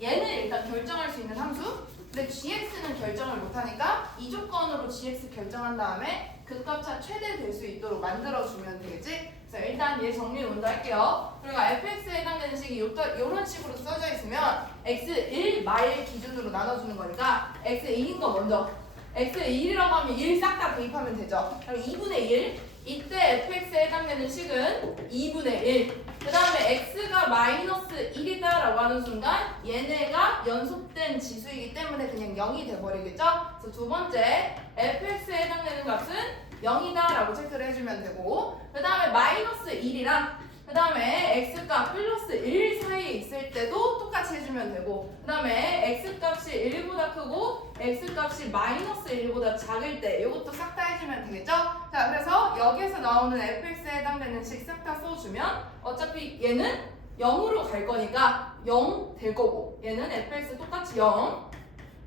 얘는 일단 결정할 수 있는 함수. 근데 gx는 결정을 못하니까 이 조건으로 gx 결정한 다음에 극값차 최대 될 수 있도록 만들어주면 되겠지? 그래서 일단 얘 정리 먼저 할게요. 그리고 fx에 해당되는 식이 이런 식으로 써져 있으면 x1 마일 기준으로 나눠주는 거니까 x1인 거 먼저. x1이라고 하면 1 싹 다 대입하면 되죠. 그럼 2분의 1. 이때 fx에 해당되는 식은 2분의 1. 그 다음에 x가 마이너스 1이다 라고 하는 순간 얘네가 연속된 지수이기 때문에 그냥 0이 돼버리겠죠? 그래서 두 번째 fx에 해당되는 값은 0이다 라고 체크를 해주면 되고, 그 다음에 마이너스 1이랑 그 다음에 x값 플러스 1 사이에 있을 때도 똑같이 해주면 되고, 그 다음에 x값이 1보다 크고 x값이 마이너스 1보다 작을 때 이것도 싹 다 해주면 되겠죠? 자, 그래서 여기에서 나오는 fx에 해당되는 식 싹 다 써주면 어차피 얘는 0으로 갈 거니까 0 될 거고, 얘는 fx 똑같이 0.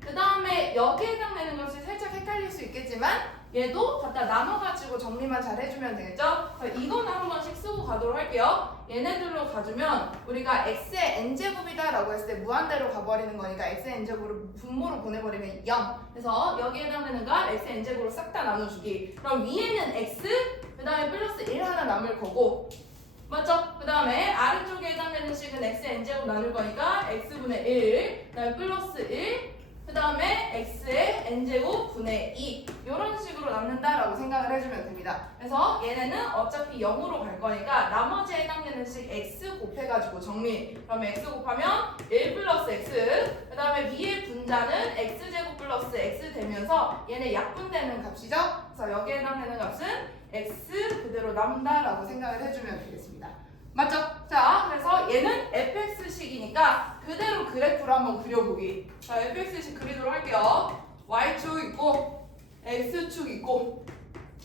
그 다음에 여기에 해당되는 것이 살짝 헷갈릴 수 있겠지만 얘도 갖다 나눠가지고 정리만 잘 해주면 되겠죠? 이거는 한 번씩 쓰고 가도록 할게요. 얘네들로 가주면 우리가 x의 n제곱이다 라고 했을 때 무한대로 가버리는 거니까 x의 n제곱을 분모로 보내버리면 0. 그래서 여기에 해당되는 거 x의 n제곱으로 싹 다 나눠주기. 그럼 위에는 x, 그 다음에 플러스 1 하나 남을 거고, 맞죠? 그 다음에 아래쪽에 해당되는 식은 x의 n제곱 나눌 거니까 x분의 1, 그 다음에 플러스 1, 그 다음에 x의 n제곱 분의 2 이런 식으로 남는다라고 생각을 해주면 됩니다. 그래서 얘네는 어차피 0으로 갈 거니까 나머지에 해당되는 식 x 곱해가지고 정리. 그러면 x 곱하면 1 플러스 x, 그 다음에 위의 분자는 x제곱 플러스 x 되면서 얘네 약분되는 값이죠. 그래서 여기에 해당되는 값은 x 그대로 남는다라고 생각을 해주면 되겠습니다. 맞죠? 자, 그래서 얘는 fx식이니까 그대로 그래프로 한번 그려보기. 자, fx식 그리도록 할게요. y축 있고 x축 있고,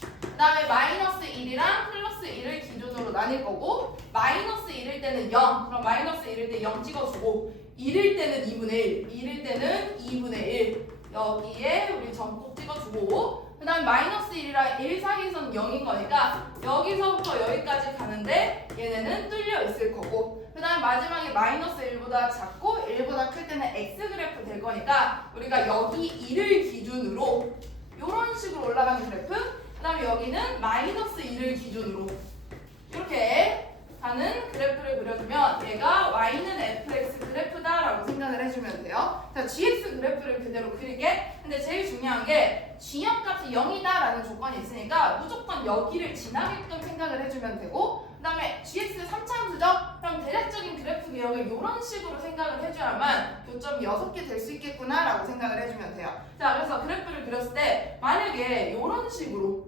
그 다음에 마이너스 1이랑 플러스 1을 기준으로 나뉠 거고, 마이너스 1일 때는 0, 그럼 마이너스 1일 때 0 찍어주고, 1일 때는 2분의 1, 1일 때는 2분의 1 여기에 우리 점 꼭 찍어주고, 그 다음에 마이너스 1이랑 1 사이에서는 0인 거니까 여기서부터 여기까지 가는데 얘네는 뚫려 있을 거고, 그 다음에 마지막에 마이너스 1보다 작고 1보다 클 때는 x 그래프 될 거니까 우리가 여기 2를 기준으로 이런 식으로 올라가는 그래프, 그 다음에 여기는 마이너스 2를 기준으로 이렇게 하는 그래프를 그려주면 얘가 y는 fx 그래프다 라고 생각을 해주면 돼요. 자, gx 그래프를 그대로 그리게. 근데 제일 중요한 게 g형 값이 0이다 라는 조건이 있으니까 무조건 여기를 지나게끔 생각을 해주면 되고, 그 다음에 gx 3차함수죠? 그럼 대략적인 그래프 개혁을 이런 식으로 생각을 해줘야만 교점이 6개 될 수 있겠구나 라고 생각을 해주면 돼요. 자, 그래서 그래프를 그렸을 때 만약에 이런 식으로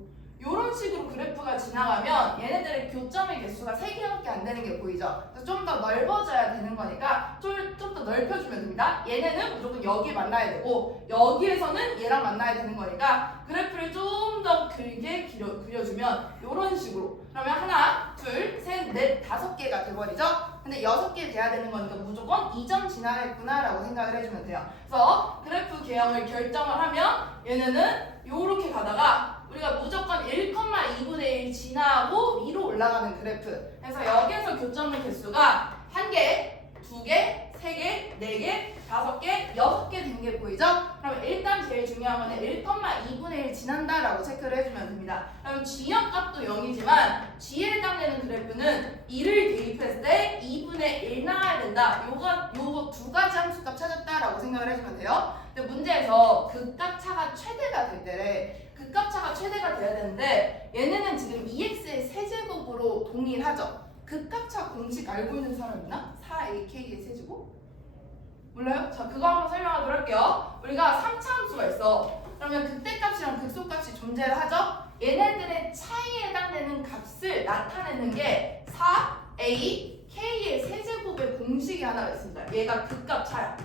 그래프가 지나가면 얘네들의 교점의 개수가 3개밖에 안 되는 게 보이죠? 그래서 좀 더 넓어져야 되는 거니까 좀 더 넓혀주면 됩니다. 얘네는 무조건 여기 만나야 되고 여기에서는 얘랑 만나야 되는 거니까 그래프를 좀 더 길게 그려주면 이런 식으로, 그러면 하나, 둘, 셋, 넷, 5개가 돼버리죠? 근데 6개 돼야 되는 거니까 무조건 2점 지나겠구나 라고 생각을 해주면 돼요. 그래서 그래프 개형을 결정을 하면 얘네는 요렇게 가다가 우리가 무조건 1,2분의 1 지나고 위로 올라가는 그래프. 그래서 여기에서 교점의 개수가 1개, 2개, 3개, 4개, 5개, 6개 된 게 보이죠? 그럼 일단 제일 중요한 거는 1,2분의 1 지난다라고 체크를 해주면 됩니다. 그럼 g형 값도 0이지만 g에 해당되는 그래프는 2를 대입했을 때 2분의 1 나와야 된다. 요거 두 가지 함수값 찾았다라고 생각을 해주면 돼요. 근데 문제에서 극값차가 최대가 될 때래. 극값차가 최대가 돼야 되는데 얘네는 지금 2x의 세제곱으로 동일하죠? 극값차 공식 알고 있는 사람 있나? 4ak의 세제곱? 몰라요? 자, 그거 한번 설명하도록 할게요. 우리가 3차 함수가 있어. 그러면 극대값이랑 극소값이 존재를 하죠? 얘네들의 차이에 해당되는 값을 나타내는 게 4a, k의 세제곱의 공식이 하나가 있습니다. 얘가 극값차야.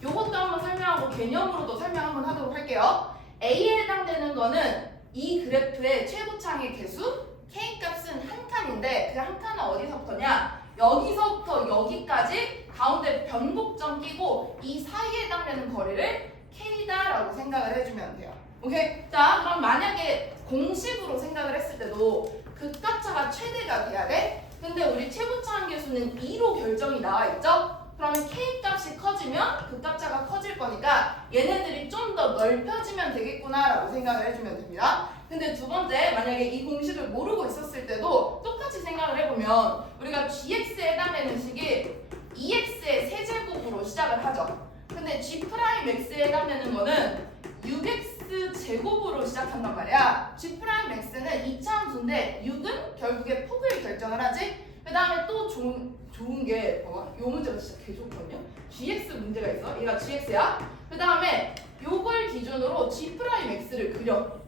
요것도 한번 설명하고 개념으로도 설명 한번 하도록 할게요. a에 해당되는 거는 이 그래프의 최고차의 개수, k값은 한 칸인데 그 한 칸은 어디서부터냐? 여기서부터 여기까지 가운데 변곡점 끼고 이 사이에 해당되는 거리를 k다라고 생각을 해주면 돼요. 오케이? 자, 그럼 만약에 공식으로 생각을 했을 때도 극값차가 최대가 돼야 돼? 근데 우리 최고차 한계수는 2로 결정이 나와 있죠? 그러면 k 값이 커지면 극값자가 커질 거니까 얘네들이 좀 더 넓혀지면 되겠구나라고 생각을 해주면 됩니다. 근데 두 번째, 만약에 이 공식을 모르고 있었을 때도 똑같이 생각을 해보면 우리가 gx에 해당되는 식이 2x의 세제곱으로 시작을 하죠. 근데 g'x에 해당되는 거는 6x 제곱으로 시작한단 말이야. g'x는 2차 함수인데 6은 결국에 폭을 결정을 하지. 그 다음에 또 좋은 게 봐봐. 요 문제가 진짜 개 좋거든요. gx 문제가 있어. 얘가 gx야. 그 다음에 요걸 기준으로 g'x를 그려.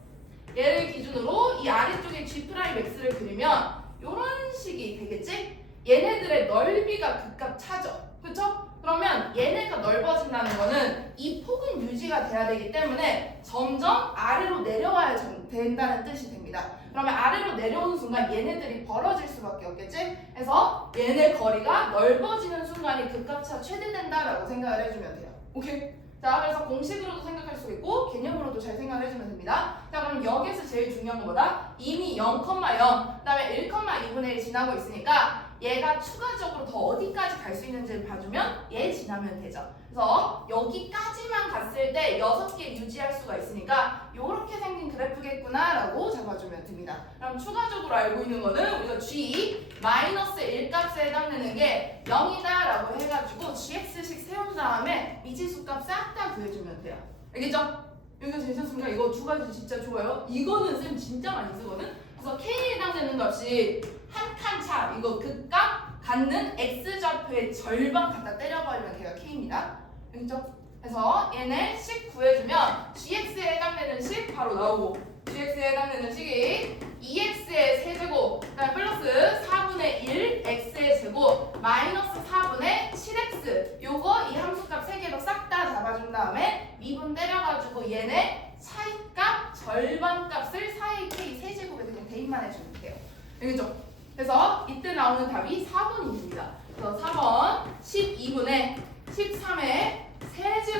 얘를 기준으로 이 아래쪽에 g'x를 그리면 요런 식이 되겠지? 얘네들의 넓이가 극값 차죠. 그쵸? 그러면 얘네가 넓어진다는 거는 이 폭은 유지가 돼야 되기 때문에 점점 아래로 내려와야 된다는 뜻이 됩니다. 그러면 아래로 내려오는 순간 얘네들이 벌어질 수밖에 없겠지? 그래서 얘네 거리가 넓어지는 순간이 극값차 최대된다라고 생각을 해주면 돼요. 오케이? 자, 그래서 공식으로도 생각할 수 있고 개념으로도 잘 생각을 해주면 됩니다. 자, 그럼 여기서 제일 중요한 거 뭐다? 이미 0,0, 그 다음에 1,2분의 1 지나고 있으니까 얘가 추가적으로 더 어디까지 갈 수 있는지를 봐주면 얘 지나면 되죠. 그래서 여기까지만 갔을 때 6개 유지할 수가 있으니까 이렇게 생긴 그래프겠구나 라고 잡아주면 됩니다. 그럼 추가적으로 알고 있는 거는 우리가 g-1 값에 해당되는 게 0이다 라고 해가지고 gx식 세운 다음에 미지수 값 싹 다 구해주면 돼요. 알겠죠? 여기서 되셨습니까? 이거 두 가지 진짜 좋아요. 이거는 쌤 진짜 많이 쓰거든? 그래서 k에 해당되는 값이 한 칸 차, 이거 극값 갖는 x좌표의 절반 갖다 때려버리면 걔가 k입니다. 알겠죠? 그래서 얘네 식 구해주면 gx에 해당되는 식 바로 나오고 gx에 해당되는 식이 2x의 세제곱 그다음에 플러스 4분의 1 x의 제곱 마이너스 4분의 7x 요거 이 함수값 3개로 싹 다 잡아준 다음에 미분 때려가지고 얘네 차이값 절반값을 4의 k 세제곱에 그냥 대입만 해주면 돼요. 알겠죠? 그래서 이때 나오는 답이 4번입니다. 그래서 4번 12분의 13의 세제곱